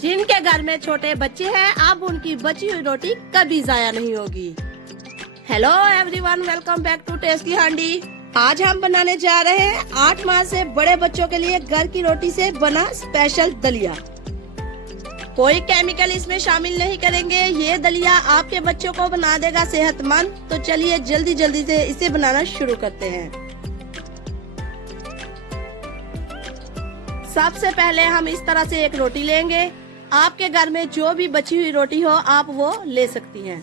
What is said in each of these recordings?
जिनके घर में छोटे बच्चे हैं, अब उनकी बची हुई रोटी कभी जाया नहीं होगी। Hello everyone, welcome back to tasty Handi. आज हम बनाने जा रहे हैं 8 माह से बड़े बच्चों के लिए घर की रोटी से बना स्पेशल दलिया। कोई केमिकल इसमें शामिल नहीं करेंगे। ये दलिया आपके बच्चों को बना देगा सेहतमंद। तो चलिए जल्दी जल्दी से इसे बनाना शुरू करते हैं। सबसे पहले हम इस तरह से एक रोटी लेंगे। आपके घर में जो भी बची हुई रोटी हो आप वो ले सकती हैं।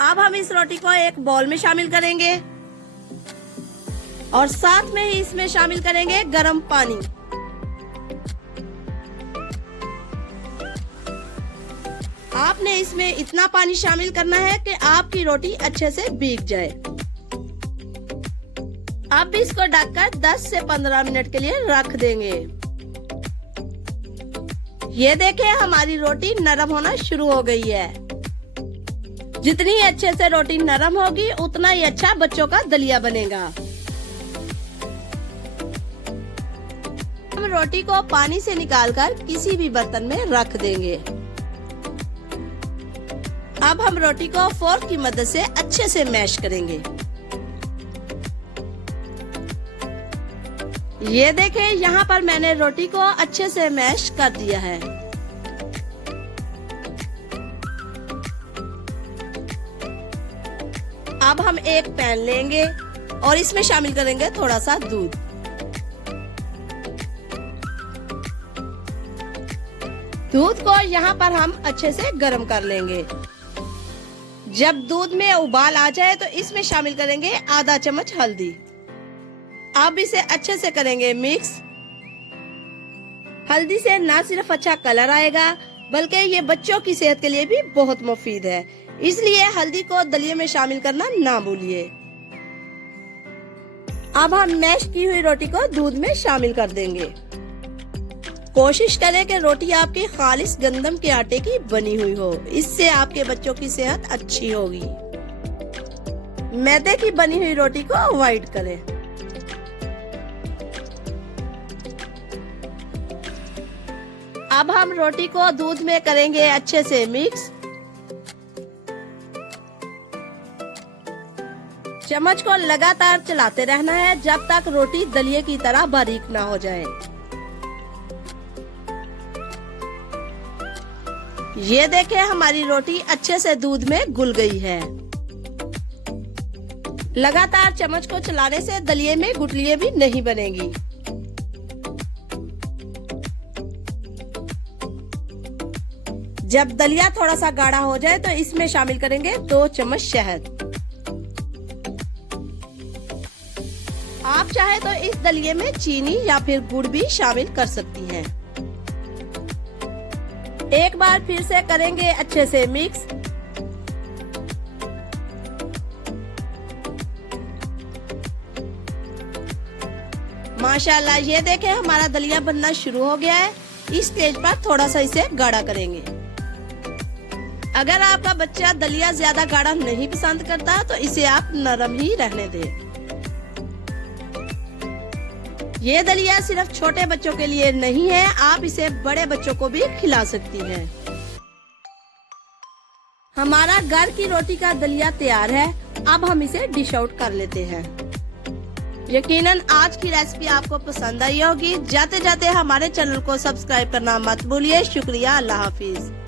अब हम इस रोटी को एक बाउल में शामिल करेंगे और साथ में ही इसमें शामिल करेंगे गर्म पानी। आपने इसमें इतना पानी शामिल करना है कि आपकी रोटी अच्छे से भीग जाए। अब इसको ढककर 10 से 15 मिनट के लिए रख देंगे। ये देखिए, हमारी रोटी नरम होना शुरू हो गई है। जितनी अच्छे से रोटी नरम होगी उतना ही अच्छा बच्चों का दलिया बनेगा। हम रोटी को पानी से निकालकर किसी भी बर्तन में रख देंगे। अब हम रोटी को फोर्क की मदद से अच्छे से मैश करेंगे। ये देखें, यहाँ पर मैंने रोटी को अच्छे से मैश कर दिया है। अब हम एक पैन लेंगे और इसमें शामिल करेंगे थोड़ा सा दूध। दूध को यहाँ पर हम अच्छे से गर्म कर लेंगे। जब दूध में उबाल आ जाए तो इसमें शामिल करेंगे आधा चम्मच हल्दी। अब इसे अच्छे से करेंगे मिक्स। हल्दी से ना सिर्फ अच्छा कलर आएगा बल्कि ये बच्चों की सेहत के लिए भी बहुत मुफीद है, इसलिए हल्दी को दलिये में शामिल करना ना भूलिए। अब हम मैश की हुई रोटी को दूध में शामिल कर देंगे। कोशिश करें कि रोटी आपकी खालिस गंदम के आटे की बनी हुई हो, इससे आपके बच्चों की सेहत अच्छी होगी। मैदे की बनी हुई रोटी को अवॉइड करें। अब हम रोटी को दूध में करेंगे अच्छे से मिक्स। चम्मच को लगातार चलाते रहना है जब तक रोटी दलिये की तरह बारीक ना हो जाए। ये देखें, हमारी रोटी अच्छे से दूध में घुल गई है। लगातार चम्मच को चलाने से दलिये में गुठलियां भी नहीं बनेगी। जब दलिया थोड़ा सा गाढ़ा हो जाए तो इसमें शामिल करेंगे 2 चम्मच शहद। आप चाहे तो इस दलिये में चीनी या फिर गुड़ भी शामिल कर सकती हैं। एक बार फिर से करेंगे अच्छे से मिक्स। माशाल्लाह, ये देखें, हमारा दलिया बनना शुरू हो गया है। इस स्टेज पर थोड़ा सा इसे गाढ़ा करेंगे। अगर आपका बच्चा दलिया ज्यादा गाढ़ा नहीं पसंद करता तो इसे आप नरम ही रहने दें। ये दलिया सिर्फ छोटे बच्चों के लिए नहीं है, आप इसे बड़े बच्चों को भी खिला सकती हैं। हमारा घर की रोटी का दलिया तैयार है। अब हम इसे डिश आउट कर लेते हैं। यकीनन आज की रेसिपी आपको पसंद आई होगी। जाते जाते हमारे चैनल को सब्सक्राइब करना मत भूलिए। शुक्रिया, अल्लाह हाफिज।